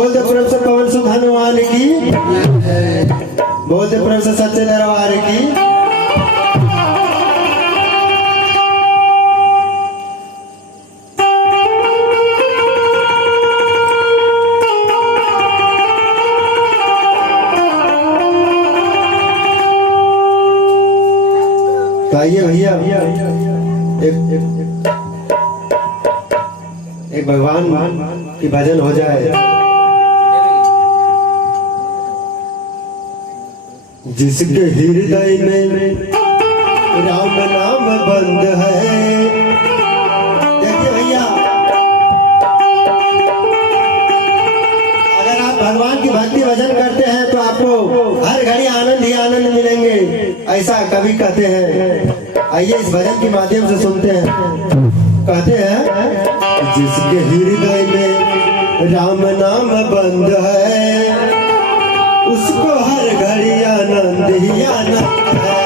बोलते प्रेम से पवन सुख हनुमान की, बोलते प्रेम से सच्चे दरबार की। आइए भैया एक भगवान की भजन हो जाए। जिसके हृदय में राम नाम बंद है। देखिए भैया, अगर आप भगवान की भक्ति भजन करते हैं तो आपको हर घड़ी आनंद ही आनंद मिलेंगे, ऐसा कवि कहते हैं। आइए इस भजन के माध्यम से सुनते हैं। कहते हैं जिसके हृदय में राम नाम बंद है, उसको हर घड़ी आनंद ही आनंद है।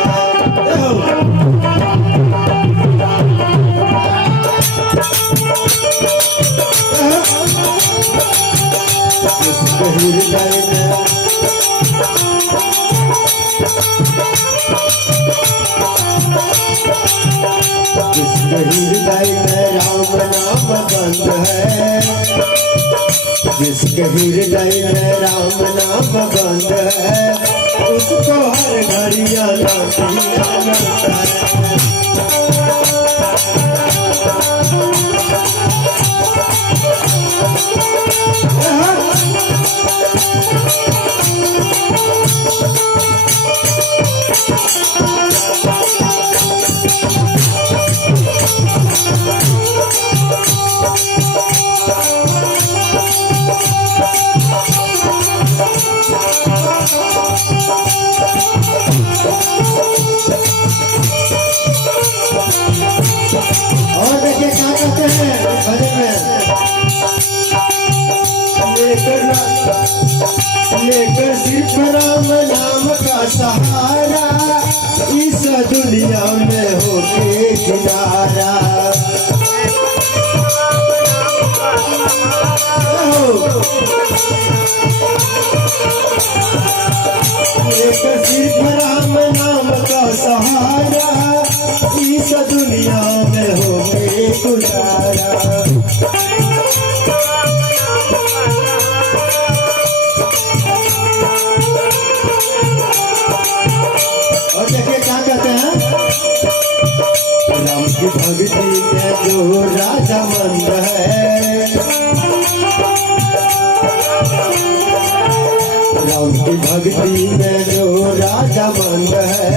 जिसके हृदय में जिसके हृदय में राम नाम बंद है, जिसके हृदय में राम नाम बंद है, उसको हर घड़ी आनंद ही आनंद है। और देखिए क्या कहते हैं भजन में, लेकर सिर्फ राम नाम का सहारा, इस दुनिया में होके किनारा। लेकर सिर्फ राम नाम का सहारा, इस दुनिया में होके गुजारा। और देखिए क्या कहते हैं, राम की भक्ति में जो राजा मंद है, राम की भक्ति में जो राजा मंद है,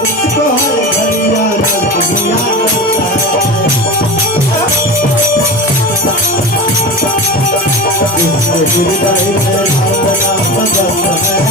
उसको हर घड़ी आनंद ही आनंद है। जिसके हृदय में राम नाम बंद है,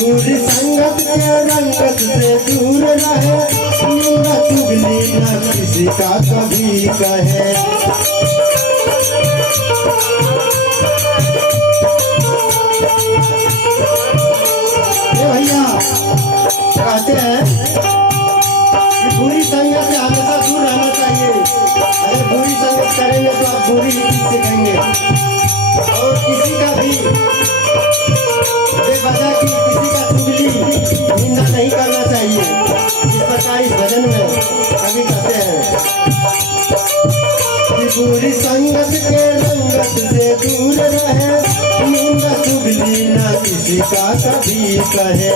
बुरी संगत के रंगत से दूर रहे, न चुगली न किसी का कभी कहे। भैया कहते हैं कि बुरी संगत से हमेशा दूर रहना चाहिए। अगर बुरी संगत करेंगे तो आप बुरी नीति सीखेंगे, और किसी का भी बेवजह की किसी का चुगली निंदा नहीं करना चाहिए। इस प्रकार इस भजन में कवि कहते हैं कि बुरी संगत के रंगत से दूर रहे, नींद चुगली न किसी का कभी कहे।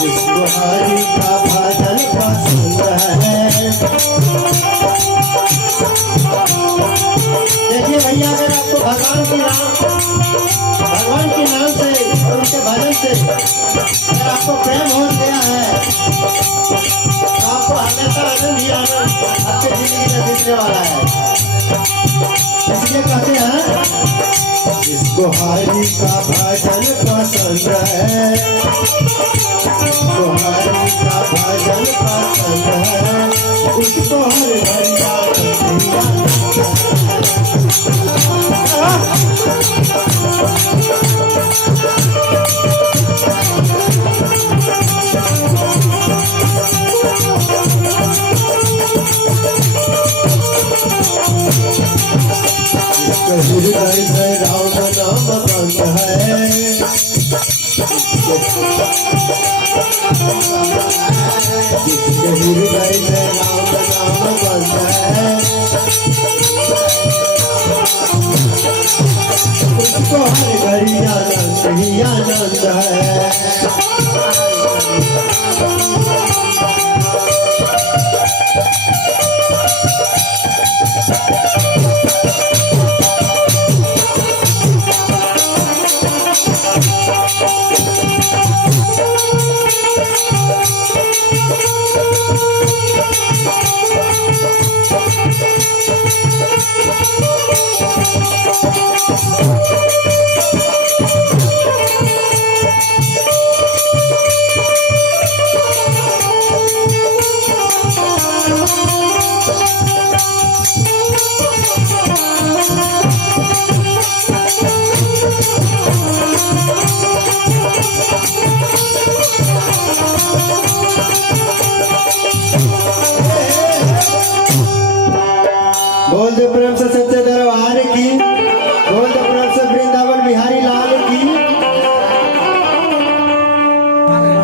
जिसको हरि का भजन पसंद है। देखिए भैया, अगर आपको भगवान के नाम से और उनके भजन से अगर आपको प्रेम हो गया है तो आपको हमेशा आनंद ही आनंद आपके जिंदगी में दिखने वाला है। इसलिए कहते हैं जिसको हरि का भजन पसंद है, जिसको हरि का भजन पसंद है, उसको हरि भरिया हृदय में राम नाम बंद है, जिसके हृदय में राम नाम बंद है, उसको हर घड़ी आनंद ही आनंद है। बोल दे प्रेम से सच्चे दरबार की, बोल दे प्रेम से वृंदावन बिहारी लाल की।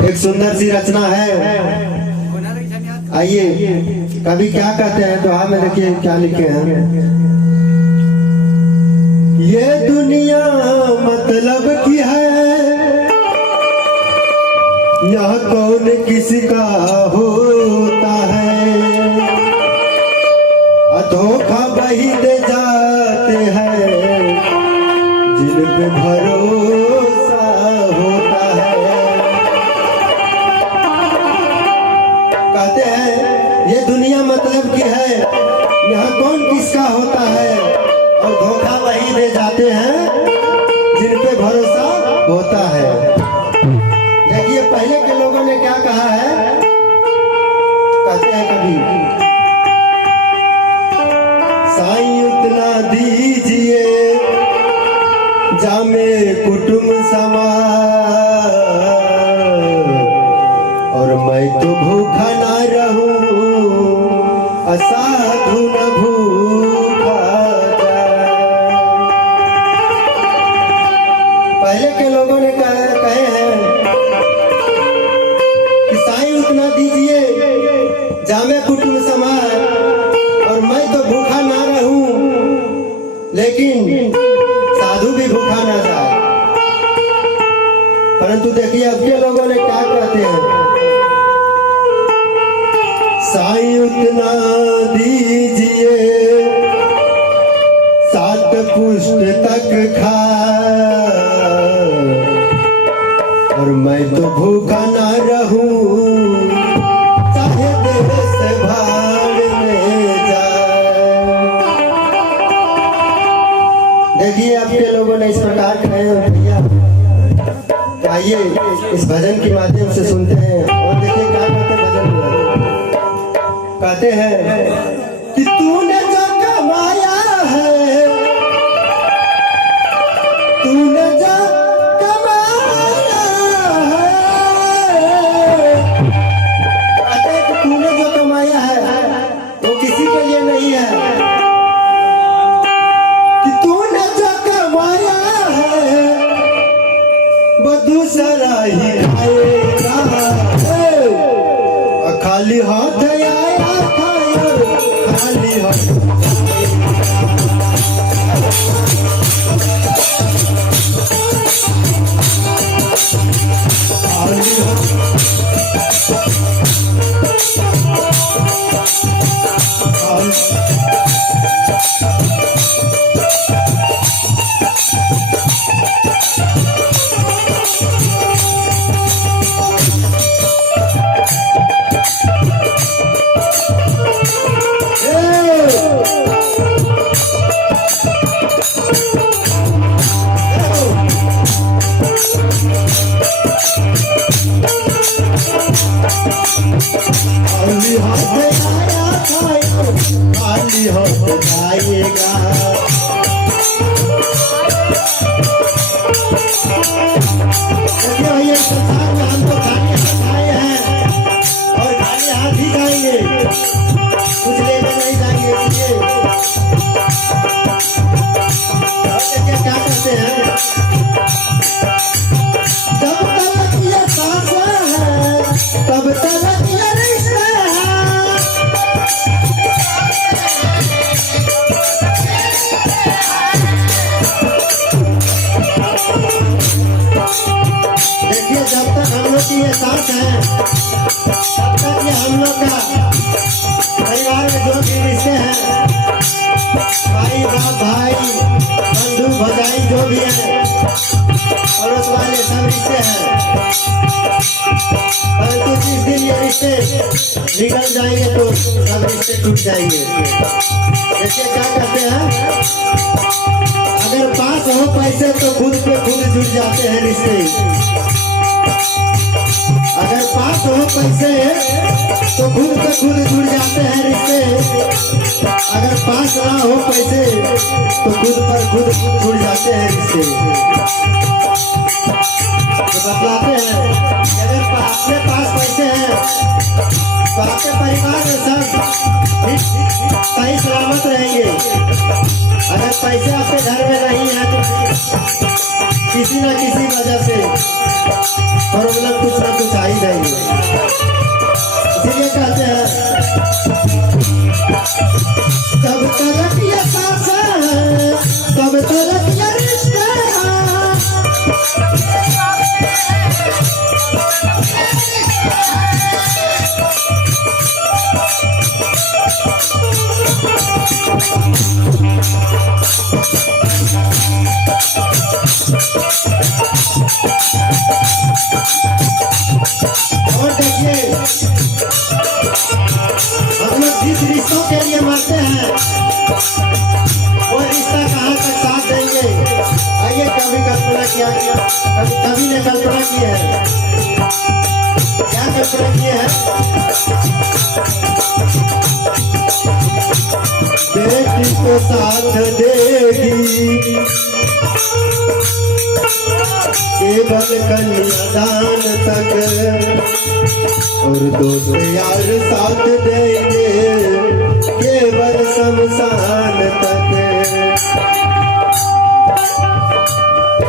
एक सुंदर सी रचना है, आइए कभी क्या कहते हैं तो में देखिए क्या लिखे हैं। ये दुनिया मतलब की है, यह कौन किसका होता है, धोखा वही दे जाते हैं जिन पे भरोसा होता है। कहते हैं ये दुनिया मतलब की है, यहाँ कौन किसका होता है, और धोखा वही दे जाते हैं जिन पे भरोसा होता है। देखिए पहले के लोगों ने क्या कहा है, कहते हैं कभी साईं उतना दीजिए जामे कुटुंब समाज, और मैं तो भूखा ना रहूं असाधु न भूखा जाए। पहले के लोगों ने कहे हैं कि साईं उतना दीजिए जामे कुटुंब समाज, और मैं तो भूखा ना रहूं लेकिन साधु भी भूखा ना जाए। परंतु देखिए अब के लोगों ने क्या कहते हैं, साईं उतना दीजिए 7 पुष्ट तक खा, और मैं तो भूखा ना रहूं चाहे देश भाड़ में जाए। देखिए आपके लोगों ने इस प्रकार कहे हैं भैया, आइए इस भजन के माध्यम से सुनते हैं। और देखिए क्या कहते हैं भजन में, कहते हैं कि तूने जो कमाया है, तूने जो कमाया है, कहते हैं कि तूने जो कमाया है वो किसी के लिए नहीं है, कि तूने जो कमाया है वो दूसरा ही खाएगा। खाली हाथ आया था खाली हाथ खाली हाथ जाएगा भैया संसार में हम तो खाली हाथ आए हैं और खाली हाथ ही जाएंगे, कुछ लेकर नहीं जाएंगे। इसलिए देखिए क्या करते हैं, जब तक ये सांस है तब तक ये रिश्ता जब तक हम लोग की ये सांस है तब तक ये हम लोग का परिवार में जो भी रिश्ते हैं, भाई बाप भाई बंधु भजाई जो भी है पड़ोस वाले सब रिश्ते हैं। परंतु जिस दिन ये रिश्ते निकल जाएंगे तो सब रिश्ते टूट जाएंगे। देखिए क्या कहते हैं, अगर पास हो पैसे तो खुद पे खुद जुड़ जाते हैं रिश्ते। अगर पास हो पैसे तो खुद पे खुद जुड़ जाते हैं रिश्ते। अगर पास ना हो पैसे तो खुद पर खुद जुड़ जाते हैं रिश्ते। तो बतलाते हैं कि अगर अपने पास पैसे हैं तो आपके परिवार में सब सही सलामत रहेंगे। अगर पैसे आपके घर में नहीं है तो किसी न किसी वजह से प्रॉब्लम कुछ ना कुछ आ ही जाएंगे। इसीलिए कहते हैं तब तक ये सांस है तब तक ये रिश्ता और देखिए हम लोग जिस रिश्तों के लिए मरते हैं वो रिश्ता कहाँ तक साथ देंगे। आइए कभी कल्पना किया कभी ने कल्पना की है, क्या कल्पना की है, बेटी को साथ देगी केवल कन्यादान तक और दोस्त यार साथ देंगे केवल शमशान तक।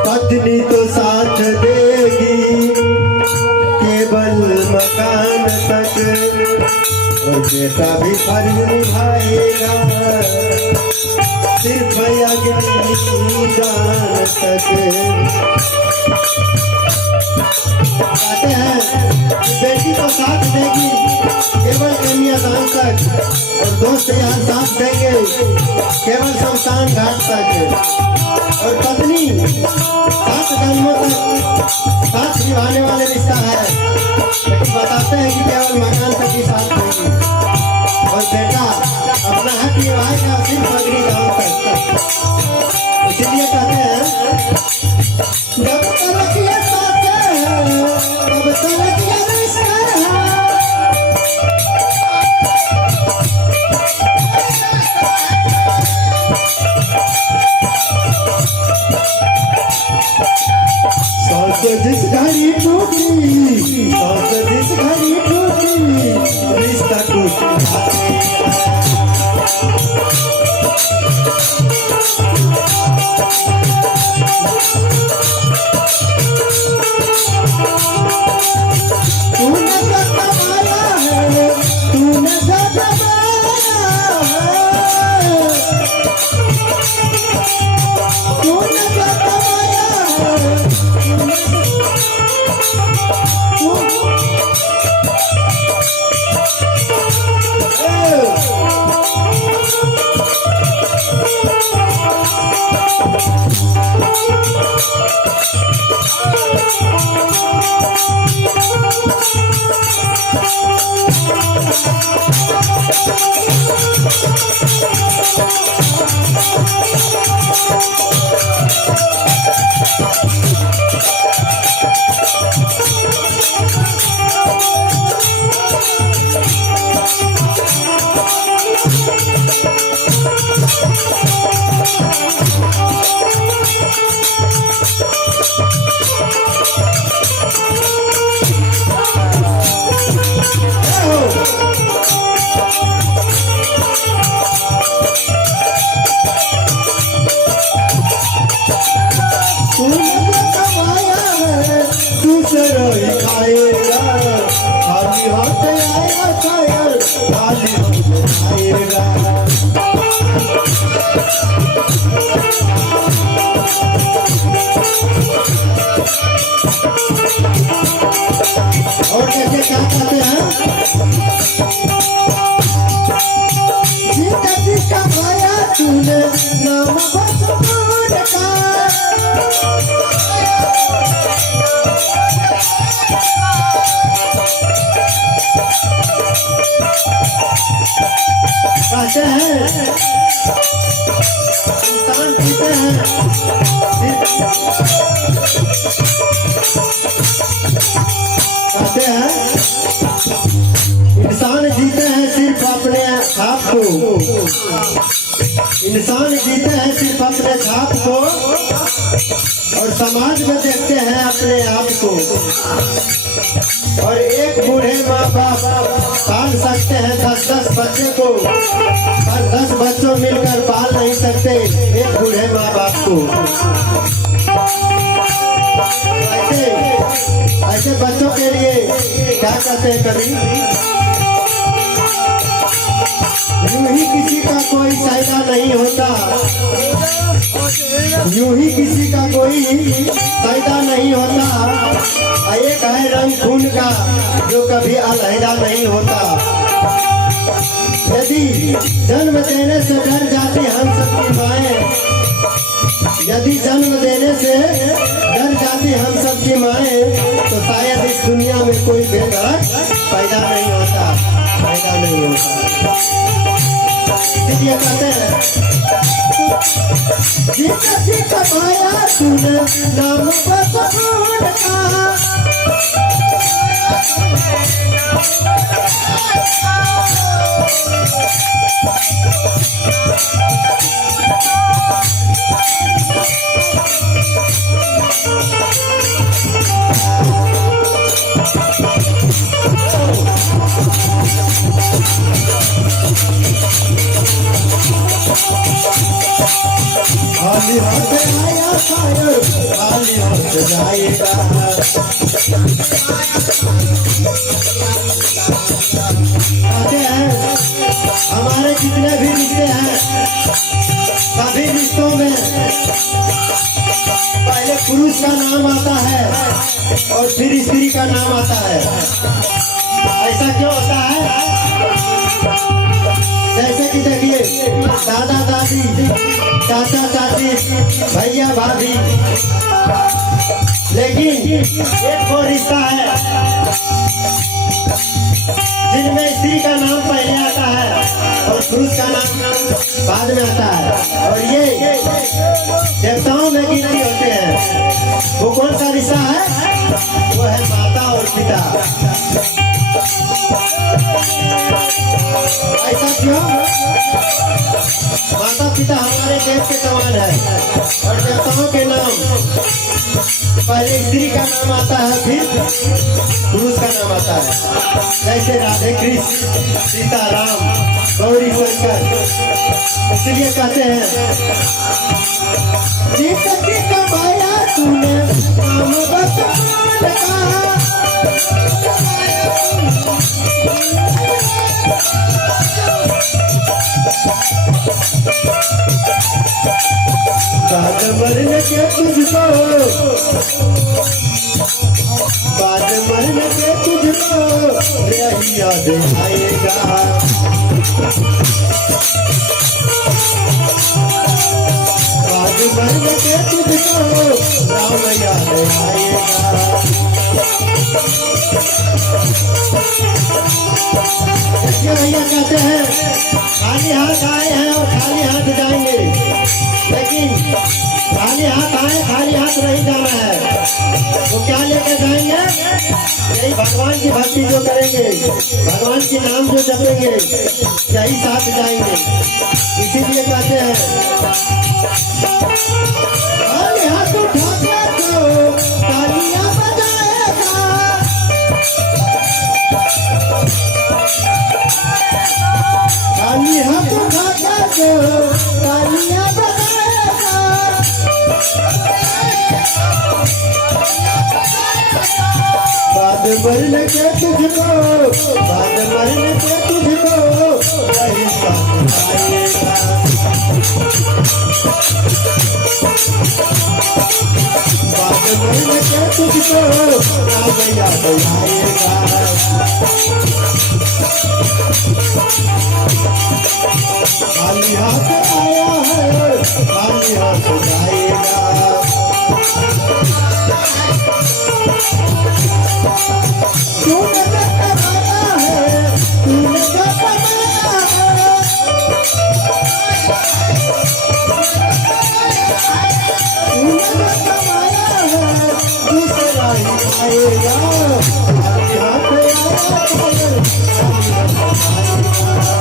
पत्नी तो साथ देगी केवल मकान तक और बेटा भी फर्ज निभाएगा सिर्फ अज्ञान तक। कहते हैं बेटी तो साथ देगी केवल कन्यादान तक और दोस्त यार साथ देंगे केवल शमशान घाट तक। और पत्नी 7 जन्मों तक साथ निभाने वाले रिश्ता है, लेकिन बताते हैं कि केवल मकान तक ही साथ देगी और बेटा अपना हक निभाएगा सिर्फ अग्निदान तक। इसीलिए कहते हैं जब तक ये साथ है तब तक ये रिश्ता है। सांस जिस घड़ी टूटी सांस जिस घड़ी टूटी रिश्ता टूट तूने जो कमाया है और कैसे क्या कहते हैं? जिंदगी का माया तूने नाम भगवान का, कहते हैं इंसान जीते हैं कहते हैं इंसान जीते हैं सिर्फ अपने आप को, इंसान जीते हैं सिर्फ अपने आप को और समाज में देखते हैं अपने आप को। और एक बूढ़े माँ बाप पाल सकते हैं 10-10 बच्चे को, और 10 बच्चों मिलकर पाल नहीं सकते एक बूढ़े माँ बाप को। ऐसे बच्चों के लिए क्या कहते हैं कभी, यूं ही किसी का कोई फायदा नहीं होता, यूं ही किसी का कोई फायदा नहीं होता, एक है रंग खून का जो कभी अलहदा नहीं होता। यदि जन्म देने से डर जाती हम सबकी माएं, यदि जन्म देने से डर जाती हम सबकी माएं, तो शायद इस दुनिया में कोई बेदर्द पैदा नहीं होता, पैदा नहीं होता। इसलिए कहते हैं जिंदगी का माया तूने नाम भगवान का, खाली हाथ आया शायर खाली हाथ जाएगा। कहते हैं हमारे जितने भी रिश्ते हैं सभी रिश्तों में पहले पुरुष का नाम आता है और फिर स्त्री का नाम आता है। ऐसा क्यों होता है? जैसे कि देखिए दादा दादी, चाचा चाची, भैया भाभी, लेकिन एक वो रिश्ता है जिनमें स्त्री का नाम पहले आता है और पुरुष का नाम बाद में आता है, और ये देवताओं में गिनती होते हैं। वो कौन सा रिश्ता है? वो है माता और पिता। ऐसा क्यों? माता पिता हमारे देव के समान है और देवताओं के नाम पहले स्त्री का नाम आता है फिर पुरुष का नाम आता है। जैसे राधे कृष्ण, सीताराम, गौरी शंकर। इसलिए कहते हैं जिंदगी का माया तूने नाम भगवान का, मरने के तुझको, बाद मरने के तुझको यही याद आएगा। बाद मरने के तुझको राम याद आएगा। देखिए भैया कहते हैं खाली हाथ आए हैं और खाली हाथ जाएंगे, लेकिन खाली हाथ आए खाली हाथ नहीं जाना है। तो क्या लेकर जाएंगे? यही भगवान की भक्ति जो करेंगे, भगवान के नाम जो जपेंगे, यही साथ जाएंगे। इसीलिए कहते हैं खाली हाथ उठाकर तो तालियां बजाएगा। खाली हाथ उठाकर तो तालियां बजाएगा। बाद मरने के तुझको, बाद मरने के तुझको वही साथ आएगा। बाद मरने के तुझको राम याद आएगा। खाली हाथ आया है, खाली हाथ जाएगा। तूने तो कमाया है, तूने तो कमाया है। तूने तो कमाया है, दूसरा ही आएगा। खाली हाथ आया है, खाली हाथ आएगा।